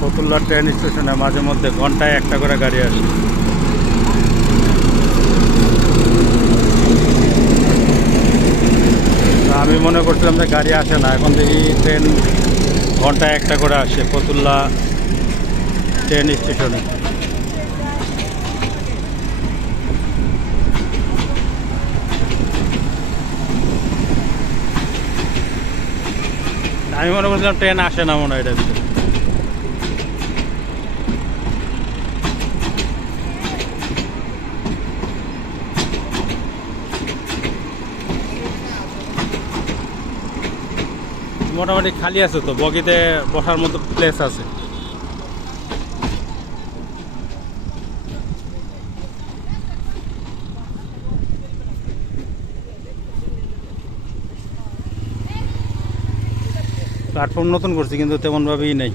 Fatullah train স্টেশনে মাঝে মধ্যে ঘন্টায় একটা করে গাড়ি আসে। আমি মনে করছিলাম যে গাড়ি আসে না, এখন দেখি ট্রেন ঘন্টায় একটা করে আসে ফতুল্লা ট্রেন স্টেশনে। আমি মনে করছিলাম ট্রেন আসে না মনে হয় এটা মোটামুটি খালি আছে তো, বগিতে বসার মতো প্লেস আছে। প্ল্যাটফর্ম নতুন করছি, কিন্তু তেমনভাবেই নেই।